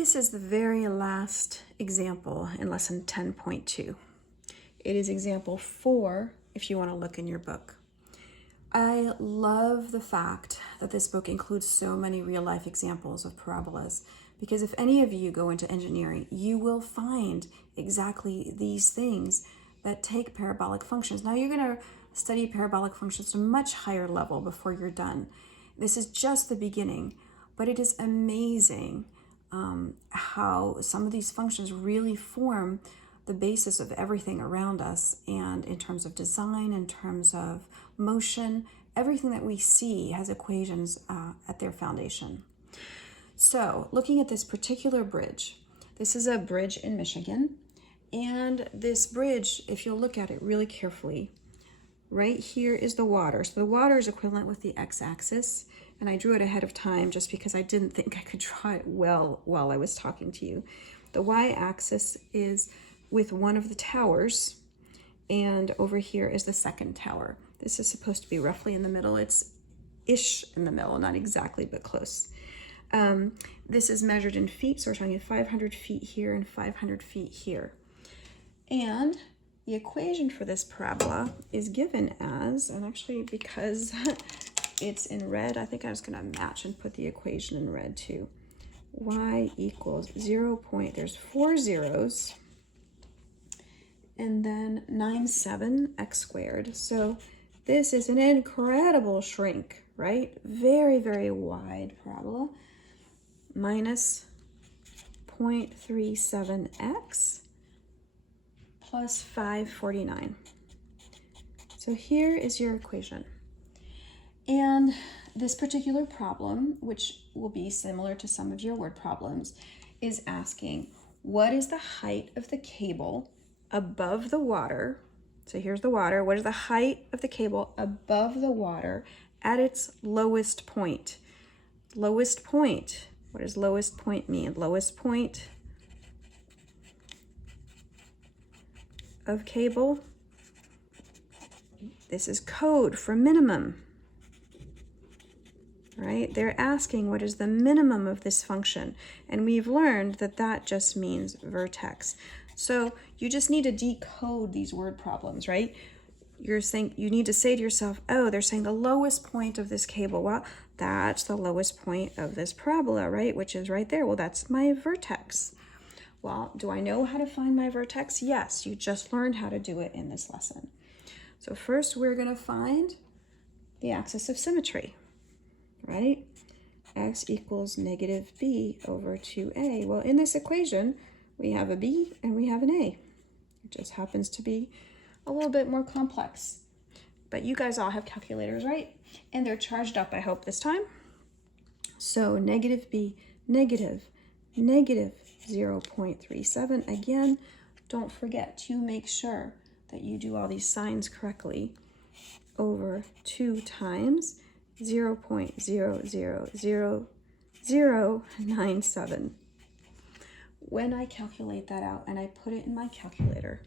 This is the very last example in lesson 10.2. It is example 4 if you want to look in your book. I love the fact that this book includes so many real-life examples of parabolas, because if any of you go into engineering, you will find exactly these things that take parabolic functions. Now you're going to study parabolic functions to a much higher level before you're done. This is just the beginning, but it is amazing how some of these functions really form the basis of everything around us, and in terms of design, in terms of motion, everything that we see has equations at their foundation. So looking at this particular bridge, this is a bridge in Michigan, and this bridge, if you'll look at it really carefully, right here is the water. So the water is equivalent with the x-axis, and I drew it ahead of time just because I didn't think I could draw it well while I was talking to you. The y-axis is with one of the towers, and over here is the second tower. This is supposed to be roughly in the middle. It's ish in the middle, not exactly, but close. This is measured in feet, so we're talking 500 feet here and 500 feet here. And the equation for this parabola is given as, and actually because it's in red, I think I'm just gonna match and put the equation in red too. Y equals 0. There's 4 zeros, and then 97 x squared. So this is an incredible shrink, right? Very, very wide parabola, minus 0.37x plus 549. So here is your equation. And this particular problem, which will be similar to some of your word problems, is asking what is the height of the cable above the water? So here's the water. What is the height of the cable above the water at its lowest point? Lowest point. What does lowest point mean? Lowest point of cable. This is code for minimum, right? They're asking what is the minimum of this function, and we've learned that that just means vertex. So you just need to decode these word problems, right? You're saying, you need to say to yourself, oh, they're saying the lowest point of this cable. Well, that's the lowest point of this parabola, right? Which is right there. Well, that's my vertex. Well, do I know how to find my vertex? Yes, you just learned how to do it in this lesson. So first we're going to find the axis of symmetry, right? X equals negative b over 2a. Well, in this equation, we have a b and we have an a. It just happens to be a little bit more complex. But you guys all have calculators, right? And they're charged up, I hope, this time. So negative b, negative 0.37. Again, don't forget to make sure that you do all these signs correctly, over 2 times 0.0000097. When I calculate that out and I put it in my calculator,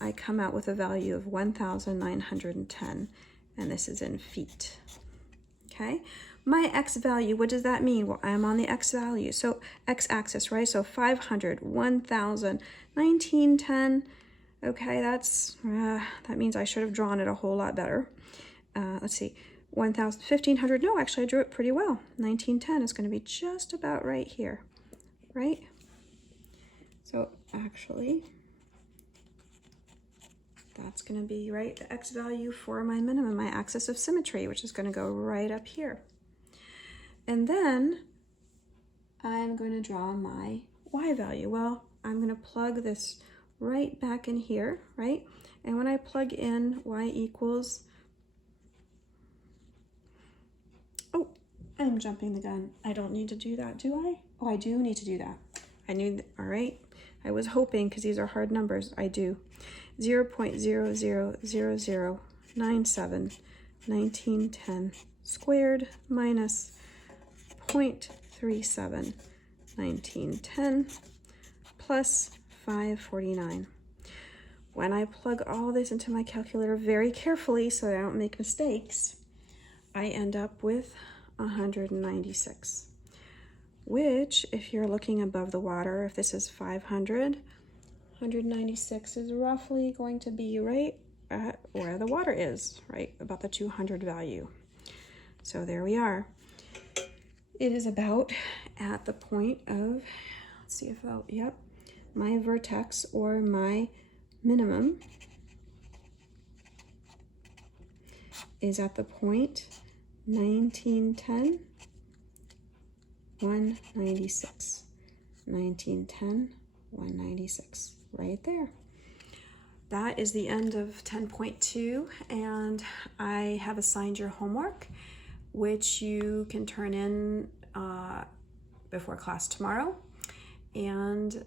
I come out with a value of 1,910, and this is in feet. Okay, my x value, what does that mean? Well, I'm on the x value, so x-axis, right? So 500, 1,000, 1910. Okay, that means I should have drawn it a whole lot better. Let's see, 1,000, 1,500. No, actually, I drew it pretty well. 1910 is going to be just about right here, right? So actually, that's going to be, right, the x value for my minimum, my axis of symmetry, which is going to go right up here. And then I'm going to draw my y value. Well, I'm going to plug this right back in here, right? And when I plug in y equals, oh, I'm jumping the gun. I don't need to do that, do I? Oh, I do need to do that. I knew, all right. I was hoping, because these are hard numbers, I do. 0.000097, 1910 squared minus 0.37, 1910 plus 549. When I plug all this into my calculator very carefully so I don't make mistakes, I end up with 196. which, if you're looking above the water, if this is 500, 196 is roughly going to be right at where the water is, right about the 200 value. So there we are. It is about at the point of, let's see if I'll, yep, my vertex or my minimum is at the point 1910, 196. 1910, 196, right there. That is the end of 10.2, and I have assigned your homework, which you can turn in before class tomorrow. And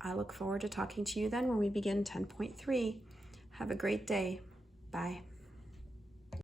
I look forward to talking to you then when we begin 10.3. Have a great day. Bye.